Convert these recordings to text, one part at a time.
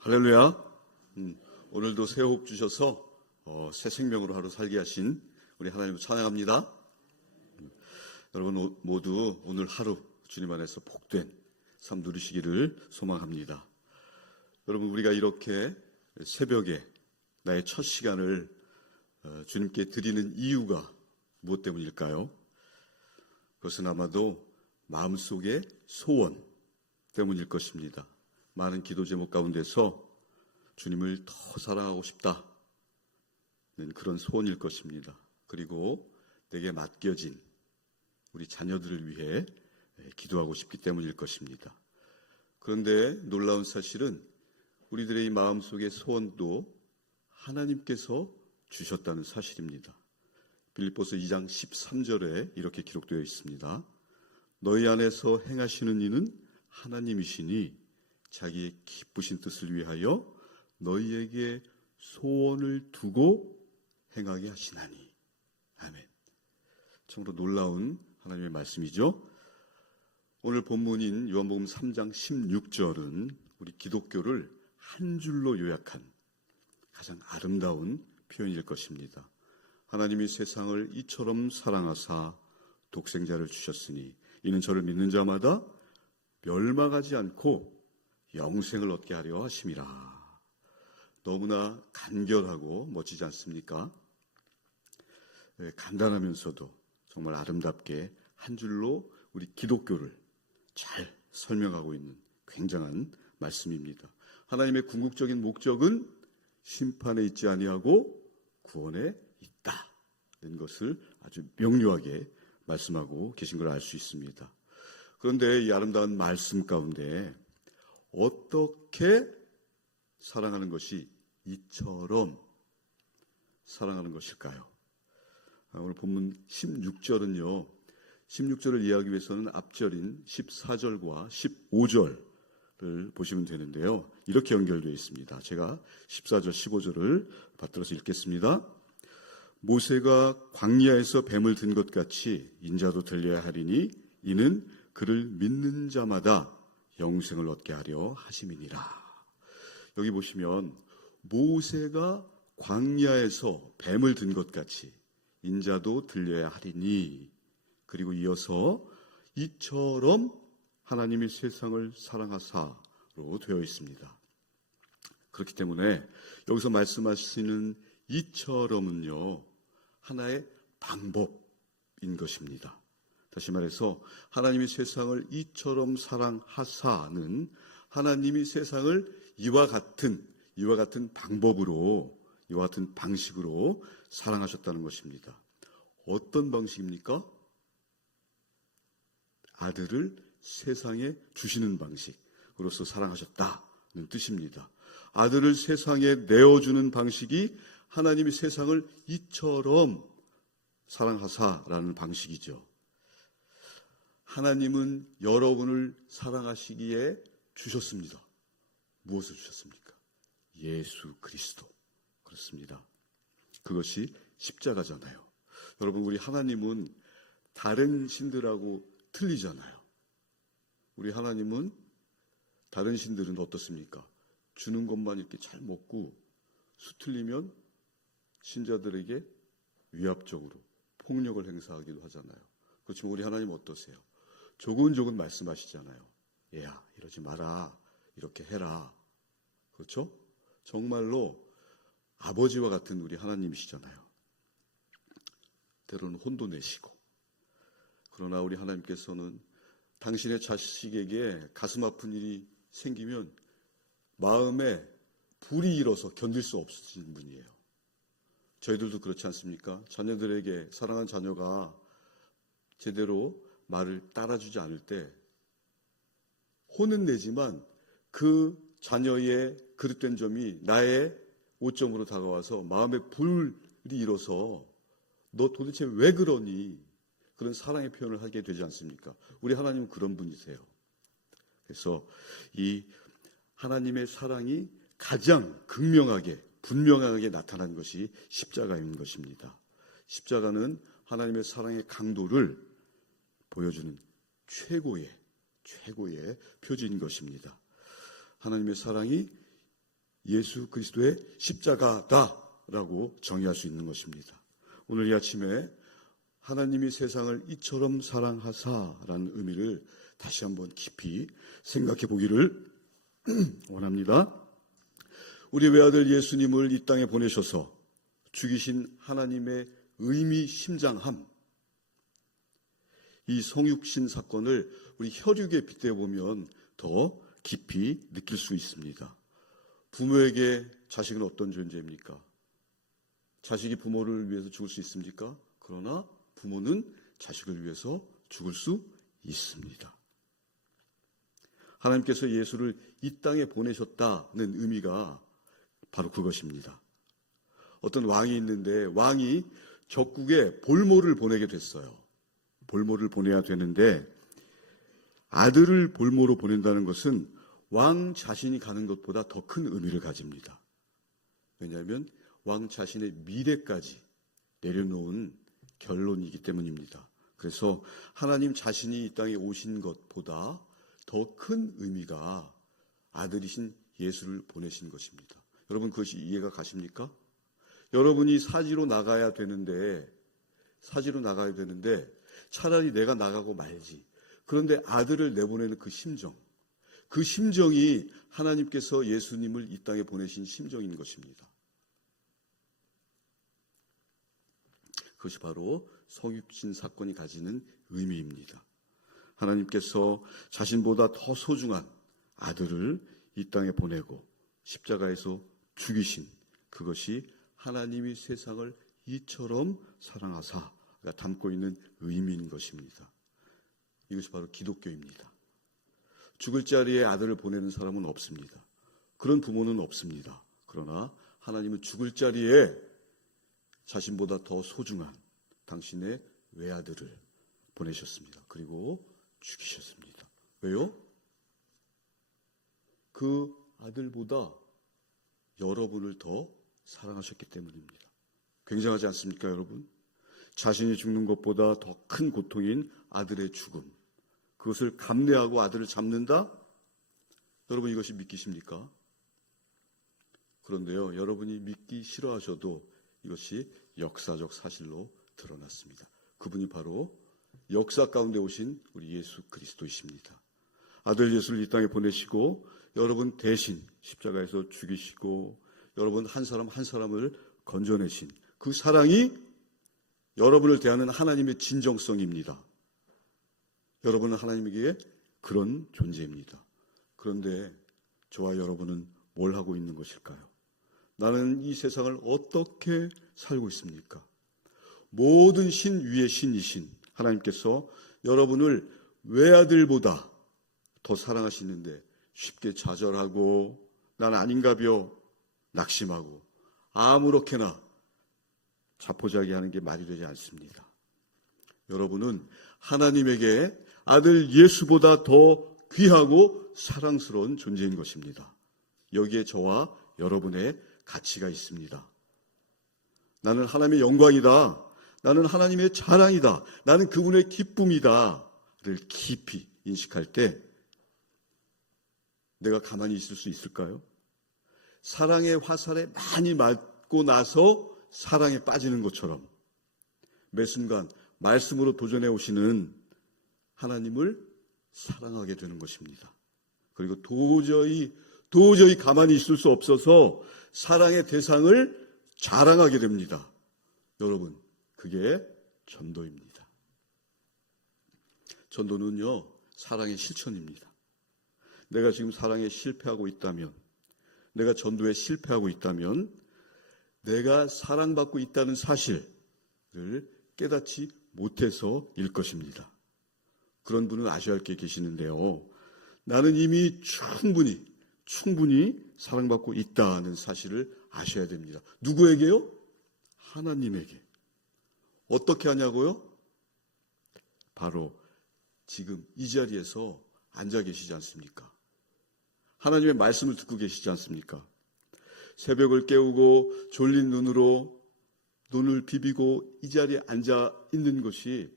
할렐루야. 오늘도 새 호흡 주셔서 새 생명으로 하루 살게 하신 우리 하나님을 찬양합니다. 여러분 모두 오늘 하루 주님 안에서 복된 삶 누리시기를 소망합니다. 여러분, 우리가 이렇게 새벽에 나의 첫 시간을 주님께 드리는 이유가 무엇 때문일까요? 그것은 아마도 마음속의 소원 때문일 것입니다. 많은 기도 제목 가운데서 주님을 더 사랑하고 싶다는 그런 소원일 것입니다. 그리고 내게 맡겨진 우리 자녀들을 위해 기도하고 싶기 때문일 것입니다. 그런데 놀라운 사실은 우리들의 이 마음속의 소원도 하나님께서 주셨다는 사실입니다. 빌립보서 2장 13절에 이렇게 기록되어 있습니다. 너희 안에서 행하시는 이는 하나님이시니 자기의 기쁘신 뜻을 위하여 너희에게 소원을 두고 행하게 하시나니. 아멘. 참으로 놀라운 하나님의 말씀이죠. 오늘 본문인 요한복음 3장 16절은 우리 기독교를 한 줄로 요약한 가장 아름다운 표현일 것입니다. 하나님이 세상을 이처럼 사랑하사 독생자를 주셨으니 이는 저를 믿는 자마다 멸망하지 않고 영생을 얻게 하려 하심이라. 너무나 간결하고 멋지지 않습니까? 간단하면서도 정말 아름답게 한 줄로 우리 기독교를 잘 설명하고 있는 굉장한 말씀입니다. 하나님의 궁극적인 목적은 심판에 있지 아니하고 구원에 있다는 것을 아주 명료하게 말씀하고 계신 걸 알 수 있습니다. 그런데 이 아름다운 말씀 가운데 어떻게 사랑하는 것이 이처럼 사랑하는 것일까요? 오늘 본문 16절은요. 16절을 이해하기 위해서는 앞절인 14절과 15절을 보시면 되는데요. 이렇게 연결되어 있습니다. 제가 14절, 15절을 받들어서 읽겠습니다. 모세가 광야에서 뱀을 든 것 같이 인자도 들려야 하리니 이는 그를 믿는 자마다 영생을 얻게 하려 하심이니라. 여기 보시면 모세가 광야에서 뱀을 든 것 같이 인자도 들려야 하리니, 그리고 이어서 이처럼 하나님이 세상을 사랑하사로 되어 있습니다. 그렇기 때문에 여기서 말씀하시는 이처럼은요, 하나의 방법인 것입니다. 다시 말해서 하나님이 세상을 이처럼 사랑하사는 하나님이 세상을 이와 같은 방법으로, 이와 같은 방식으로 사랑하셨다는 것입니다. 어떤 방식입니까? 아들을 세상에 주시는 방식으로서 사랑하셨다는 뜻입니다. 아들을 세상에 내어주는 방식이 하나님이 세상을 이처럼 사랑하사라는 방식이죠. 하나님은 여러분을 사랑하시기에 주셨습니다. 무엇을 주셨습니까? 예수 그리스도. 그렇습니다. 그것이 십자가잖아요. 여러분, 우리 하나님은 다른 신들하고 틀리잖아요. 우리 하나님은 다른 신들은 어떻습니까? 주는 것만 이렇게 잘 먹고 수틀리면 신자들에게 위압적으로 폭력을 행사하기도 하잖아요. 그렇지만 우리 하나님 어떠세요? 조근조근 말씀하시잖아요. 얘야, 이러지 마라, 이렇게 해라. 그렇죠? 정말로 아버지와 같은 우리 하나님이시잖아요. 때로는 혼도 내시고. 그러나 우리 하나님께서는 당신의 자식에게 가슴 아픈 일이 생기면 마음에 불이 일어서 견딜 수 없으신 분이에요. 저희들도 그렇지 않습니까? 자녀들에게, 사랑하는 자녀가 제대로 말을 따라주지 않을 때 혼은 내지만 그 자녀의 그릇된 점이 나의 오점으로 다가와서 마음에 불이 일어서 너 도대체 왜 그러니? 그런 사랑의 표현을 하게 되지 않습니까? 우리 하나님은 그런 분이세요. 그래서 이 하나님의 사랑이 가장 극명하게, 분명하게 나타난 것이 십자가인 것입니다. 십자가는 하나님의 사랑의 강도를 보여주는 최고의 표지인 것입니다. 하나님의 사랑이 예수 그리스도의 십자가다라고 정의할 수 있는 것입니다. 오늘 이 아침에 하나님이 세상을 이처럼 사랑하사라는 의미를 다시 한번 깊이 생각해 보기를 원합니다. 우리 외아들 예수님을 이 땅에 보내셔서 죽이신 하나님의 의미심장함, 이 성육신 사건을 우리 혈육에 빗대어 보면 더 깊이 느낄 수 있습니다. 부모에게 자식은 어떤 존재입니까? 자식이 부모를 위해서 죽을 수 있습니까? 그러나 부모는 자식을 위해서 죽을 수 있습니다. 하나님께서 예수를 이 땅에 보내셨다는 의미가 바로 그것입니다. 어떤 왕이 있는데 왕이 적국에 볼모를 보내게 됐어요. 볼모를 보내야 되는데 아들을 볼모로 보낸다는 것은 왕 자신이 가는 것보다 더 큰 의미를 가집니다. 왜냐하면 왕 자신의 미래까지 내려놓은 결론이기 때문입니다. 그래서 하나님 자신이 이 땅에 오신 것보다 더 큰 의미가 아들이신 예수를 보내신 것입니다. 여러분 그것이 이해가 가십니까? 여러분이 사지로 나가야 되는데 차라리 내가 나가고 말지. 그런데 아들을 내보내는 그 심정이 하나님께서 예수님을 이 땅에 보내신 심정인 것입니다. 그것이 바로 성육신 사건이 가지는 의미입니다. 하나님께서 자신보다 더 소중한 아들을 이 땅에 보내고 십자가에서 죽이신 그것이 하나님이 세상을 이처럼 사랑하사가 담고 있는 의미인 것입니다. 이것이 바로 기독교입니다. 죽을 자리에 아들을 보내는 사람은 없습니다. 그런 부모는 없습니다. 그러나 하나님은 죽을 자리에 자신보다 더 소중한 당신의 외아들을 보내셨습니다. 그리고 죽이셨습니다. 왜요? 그 아들보다 여러분을 더 사랑하셨기 때문입니다. 굉장하지 않습니까, 여러분? 자신이 죽는 것보다 더 큰 고통인 아들의 죽음, 그것을 감내하고 아들을 잡는다? 여러분 이것이 믿기십니까? 그런데요, 여러분이 믿기 싫어하셔도 이것이 역사적 사실로 드러났습니다. 그분이 바로 역사 가운데 오신 우리 예수 그리스도이십니다. 아들 예수를 이 땅에 보내시고 여러분 대신 십자가에서 죽이시고 여러분 한 사람 한 사람을 건져내신 그 사랑이 여러분을 대하는 하나님의 진정성입니다. 여러분은 하나님에게 그런 존재입니다. 그런데 저와 여러분은 뭘 하고 있는 것일까요? 나는 이 세상을 어떻게 살고 있습니까? 모든 신 위의 신이신 하나님께서 여러분을 외아들보다 더 사랑하시는데 쉽게 좌절하고 난 아닌가벼 낙심하고 아무렇게나 자포자기하는 게 말이 되지 않습니다. 여러분은 하나님에게 아들 예수보다 더 귀하고 사랑스러운 존재인 것입니다. 여기에 저와 여러분의 가치가 있습니다. 나는 하나님의 영광이다. 나는 하나님의 자랑이다. 나는 그분의 기쁨이다를 깊이 인식할 때 내가 가만히 있을 수 있을까요? 사랑의 화살에 많이 맞고 나서 사랑에 빠지는 것처럼 매 순간 말씀으로 도전해 오시는 하나님을 사랑하게 되는 것입니다. 그리고 도저히 가만히 있을 수 없어서 사랑의 대상을 자랑하게 됩니다. 여러분, 그게 전도입니다. 전도는요, 사랑의 실천입니다. 내가 지금 사랑에 실패하고 있다면, 내가 전도에 실패하고 있다면 내가 사랑받고 있다는 사실을 깨닫지 못해서일 것입니다. 그런 분은 아셔야 할 게 계시는데요. 나는 이미 충분히 사랑받고 있다는 사실을 아셔야 됩니다. 누구에게요? 하나님에게. 어떻게 하냐고요? 바로 지금 이 자리에서 앉아 계시지 않습니까? 하나님의 말씀을 듣고 계시지 않습니까? 새벽을 깨우고 졸린 눈을 비비고 이 자리에 앉아 있는 것이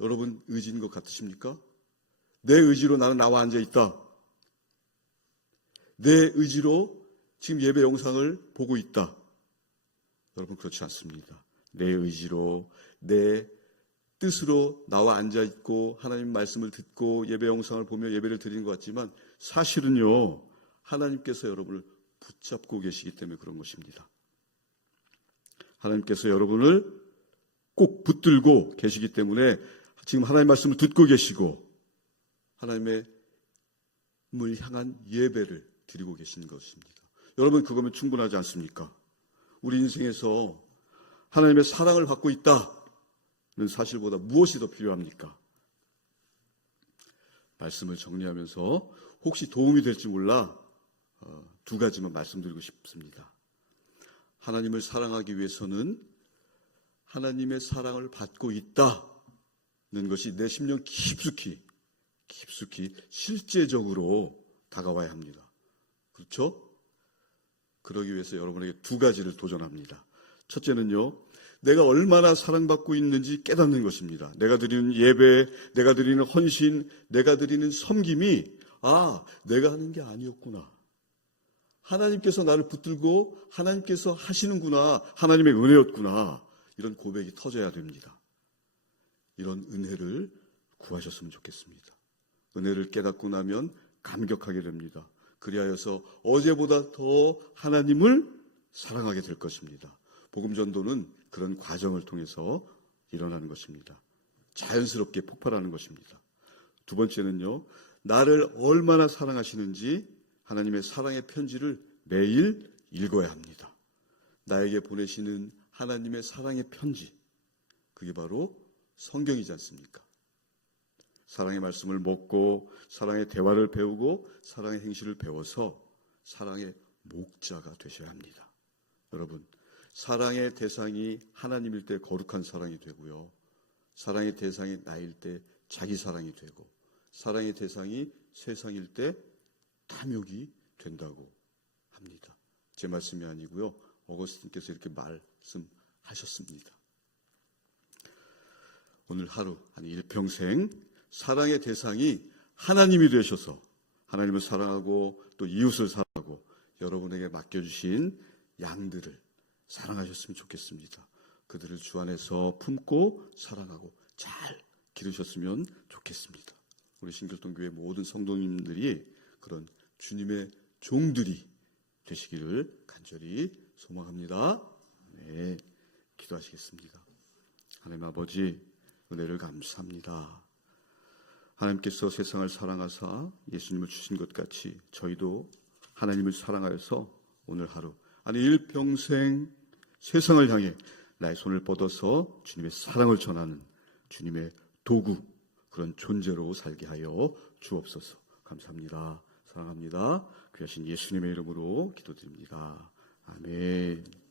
여러분 의지인 것 같으십니까? 내 의지로 나는 나와 앉아 있다. 내 의지로 지금 예배 영상을 보고 있다. 여러분, 그렇지 않습니다. 내 의지로, 내 뜻으로 나와 앉아있고 하나님 말씀을 듣고 예배 영상을 보며 예배를 드리는 것 같지만 사실은요, 하나님께서 여러분을 붙잡고 계시기 때문에 그런 것입니다. 하나님께서 여러분을 꼭 붙들고 계시기 때문에 지금 하나님 말씀을 듣고 계시고 하나님의 물 향한 예배를 드리고 계시는 것입니다. 여러분, 그거면 충분하지 않습니까? 우리 인생에서 하나님의 사랑을 받고 있다는 사실보다 무엇이 더 필요합니까? 말씀을 정리하면서 혹시 도움이 될지 몰라 두 가지만 말씀드리고 싶습니다. 하나님을 사랑하기 위해서는 하나님의 사랑을 받고 있다는 것이 내 심령 깊숙이 실제적으로 다가와야 합니다. 그렇죠? 그러기 위해서 여러분에게 두 가지를 도전합니다. 첫째는요, 내가 얼마나 사랑받고 있는지 깨닫는 것입니다. 내가 드리는 예배, 내가 드리는 헌신, 내가 드리는 섬김이 내가 하는 게 아니었구나. 하나님께서 나를 붙들고 하나님께서 하시는구나. 하나님의 은혜였구나. 이런 고백이 터져야 됩니다. 이런 은혜를 구하셨으면 좋겠습니다. 은혜를 깨닫고 나면 감격하게 됩니다. 그리하여서 어제보다 더 하나님을 사랑하게 될 것입니다. 복음 전도는 그런 과정을 통해서 일어나는 것입니다. 자연스럽게 폭발하는 것입니다. 두 번째는요, 나를 얼마나 사랑하시는지 하나님의 사랑의 편지를 매일 읽어야 합니다. 나에게 보내시는 하나님의 사랑의 편지, 그게 바로 성경이지 않습니까? 사랑의 말씀을 먹고 사랑의 대화를 배우고 사랑의 행실을 배워서 사랑의 목자가 되셔야 합니다. 여러분, 사랑의 대상이 하나님일 때 거룩한 사랑이 되고요, 사랑의 대상이 나일 때 자기 사랑이 되고, 사랑의 대상이 세상일 때 탐욕이 된다고 합니다. 제 말씀이 아니고요, 어거스틴께서 이렇게 말씀하셨습니다. 오늘 하루, 아니 일평생 사랑의 대상이 하나님이 되셔서 하나님을 사랑하고 또 이웃을 사랑하고 여러분에게 맡겨주신 양들을 사랑하셨으면 좋겠습니다. 그들을 주 안에서 품고 사랑하고 잘 기르셨으면 좋겠습니다. 우리 신길동교회 모든 성도님들이 그런 주님의 종들이 되시기를 간절히 소망합니다. 네, 기도하시겠습니다. 하나님 아버지, 은혜를 감사합니다. 하나님께서 세상을 사랑하사 예수님을 주신 것 같이 저희도 하나님을 사랑하여서 오늘 하루, 아니 일평생 세상을 향해 나의 손을 뻗어서 주님의 사랑을 전하는 주님의 도구, 그런 존재로 살게 하여 주옵소서. 감사합니다. 사랑합니다. 귀하신 예수님의 이름으로 기도드립니다. 아멘.